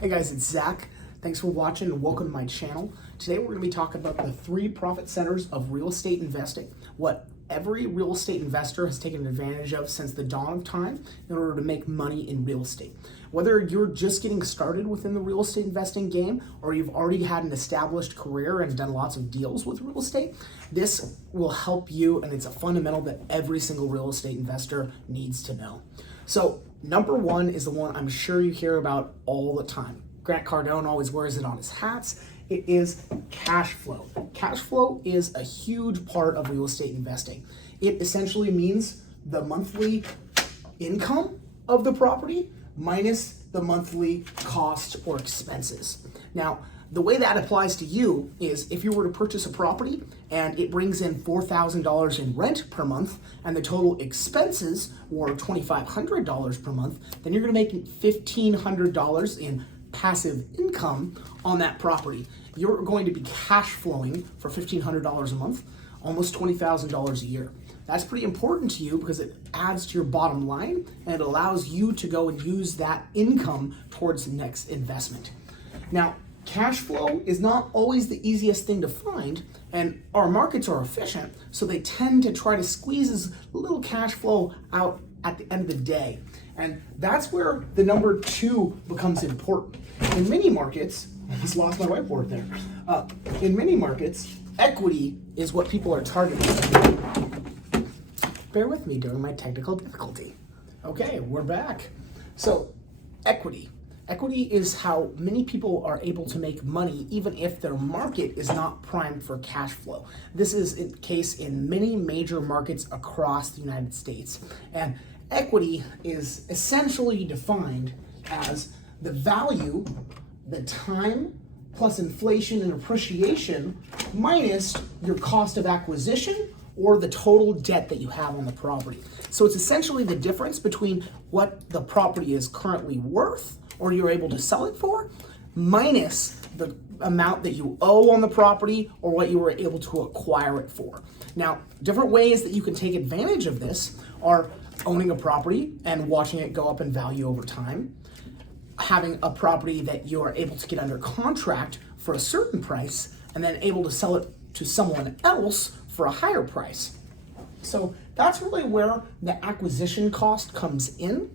Hey guys, it's Zach. Thanks for watching and welcome to my channel. Today we're going to be talking about the 3 profit centers of real estate investing, what every real estate investor has taken advantage of since the dawn of time in order to make money in real estate. Whether you're just getting started within the real estate investing game or you've already had an established career and done lots of deals with real estate, this will help you, and it's a fundamental that every single real estate investor needs to know. So number 1 is the one I'm sure you hear about all the time. Grant Cardone always wears it on his hats. It is cash flow. Cash flow is a huge part of real estate investing. It essentially means the monthly income of the property minus the monthly cost or expenses. Now, the way that applies to you is if you were to purchase a property and it brings in $4,000 in rent per month and the total expenses were $2,500 per month, then you're gonna make $1,500 in passive income on that property. You're going to be cash flowing for $1,500 a month, almost $20,000 a year. That's pretty important to you because it adds to your bottom line and it allows you to go and use that income towards the next investment. Now, cash flow is not always the easiest thing to find, and our markets are efficient, so they tend to try to squeeze as little cash flow out at the end of the day. And that's where the number 2 becomes important. In many markets, I just lost my whiteboard there. In many markets, equity is what people are targeting. Bear with me during my technical difficulty. Okay, we're back. So, equity. Equity is how many people are able to make money even if their market is not primed for cash flow. This is the case in many major markets across the United States. And equity is essentially defined as the value, the time, plus inflation and appreciation, minus your cost of acquisition or the total debt that you have on the property. So it's essentially the difference between what the property is currently worth or you're able to sell it for, minus the amount that you owe on the property or what you were able to acquire it for. Now, different ways that you can take advantage of this are owning a property and watching it go up in value over time, having a property that you are able to get under contract for a certain price and then able to sell it to someone else for a higher price. So that's really where the acquisition cost comes in.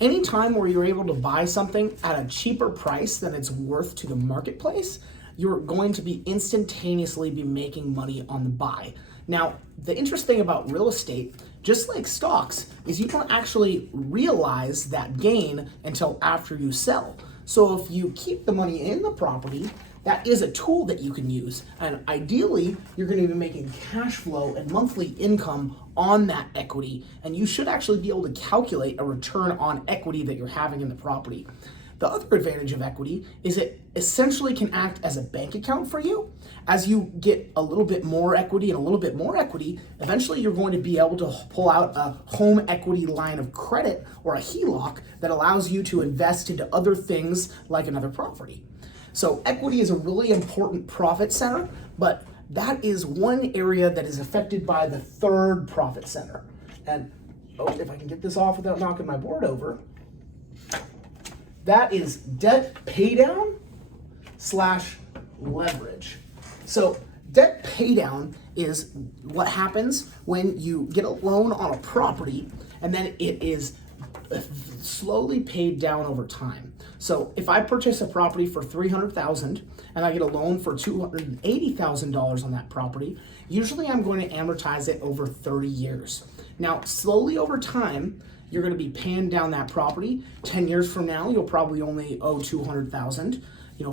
Anytime where you're able to buy something at a cheaper price than it's worth to the marketplace, you're going to be instantaneously be making money on the buy. Now, the interesting thing about real estate, just like stocks, is you don't actually realize that gain until after you sell. So if you keep the money in the property, that is a tool that you can use. And ideally, you're going to be making cash flow and monthly income on that equity. And you should actually be able to calculate a return on equity that you're having in the property. The other advantage of equity is it essentially can act as a bank account for you. As you get a little bit more equity and a little bit more equity, eventually you're going to be able to pull out a home equity line of credit or a HELOC that allows you to invest into other things like another property. So equity is a really important profit center, but that is one area that is affected by the 3rd profit center. And if I can get this off without knocking my board over, that is debt paydown / leverage. So debt paydown is what happens when you get a loan on a property and then it is slowly paid down over time. So if I purchase a property for $300,000 and I get a loan for $280,000 on that property, usually I'm going to amortize it over 30 years. Now, slowly over time, you're going to be paying down that property. 10 years from now, you'll probably only owe $200,000.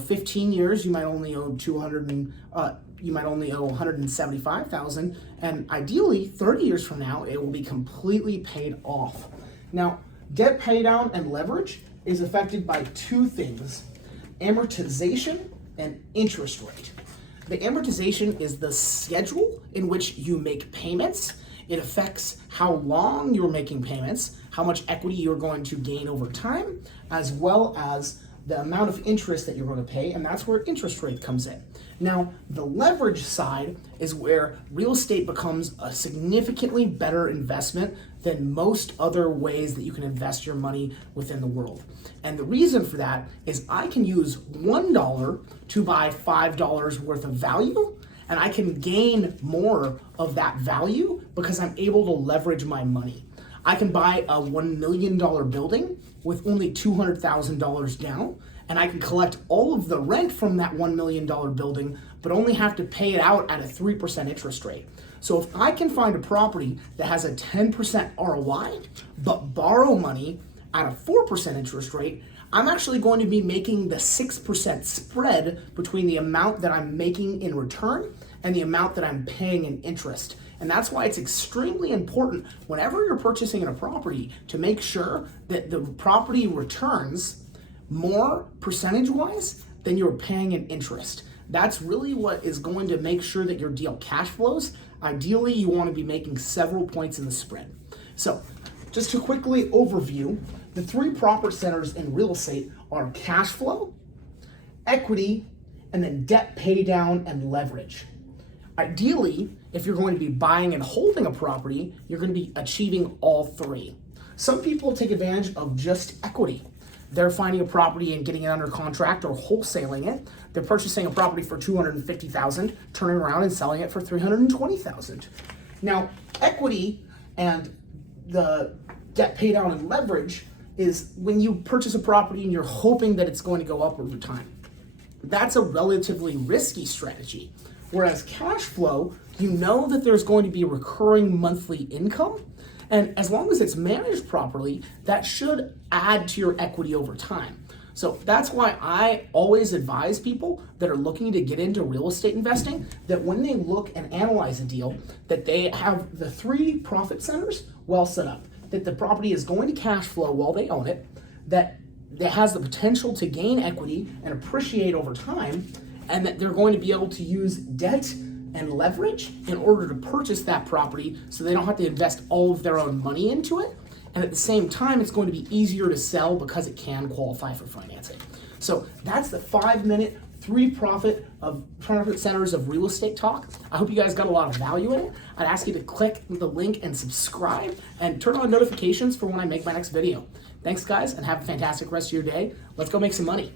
15 years, you might only owe $175,000, and ideally, 30 years from now, it will be completely paid off. Now, debt paydown and leverage is affected by 2 things: amortization and interest rate. The amortization is the schedule in which you make payments. It affects how long you're making payments, how much equity you're going to gain over time, as well as the amount of interest that you're going to pay, and that's where interest rate comes in. Now, the leverage side is where real estate becomes a significantly better investment than most other ways that you can invest your money within the world. And the reason for that is I can use $1 to buy $5 worth of value, and I can gain more of that value because I'm able to leverage my money. I can buy a $1 million building with only $200,000 down, and I can collect all of the rent from that $1 million building, but only have to pay it out at a 3% interest rate. So if I can find a property that has a 10% ROI, but borrow money at a 4% interest rate, I'm actually going to be making the 6% spread between the amount that I'm making in return and the amount that I'm paying in interest. And that's why it's extremely important whenever you're purchasing a property to make sure that the property returns more percentage-wise than you're paying in interest. That's really what is going to make sure that your deal cash flows. Ideally, you want to be making several points in the spread. So, just to quickly overview, the three profit centers in real estate are cash flow, equity, and then debt pay down and leverage. Ideally, if you're going to be buying and holding a property, you're going to be achieving all three. Some people take advantage of just equity. They're finding a property and getting it under contract or wholesaling it. They're purchasing a property for $250,000, turning around and selling it for $320,000. Now, equity and the debt pay down and leverage is when you purchase a property and you're hoping that it's going to go up over time. That's a relatively risky strategy. Whereas cash flow, you know that there's going to be recurring monthly income, and as long as it's managed properly, that should add to your equity over time. So that's why I always advise people that are looking to get into real estate investing that when they look and analyze a deal, that they have the three profit centers well set up, that the property is going to cash flow while they own it, that it has the potential to gain equity and appreciate over time, and that they're going to be able to use debt and leverage in order to purchase that property so they don't have to invest all of their own money into it. And at the same time, it's going to be easier to sell because it can qualify for financing. So that's the 5-minute, three profit centers of real estate talk. I hope you guys got a lot of value in it. I'd ask you to click the link and subscribe and turn on notifications for when I make my next video. Thanks guys, and have a fantastic rest of your day. Let's go make some money.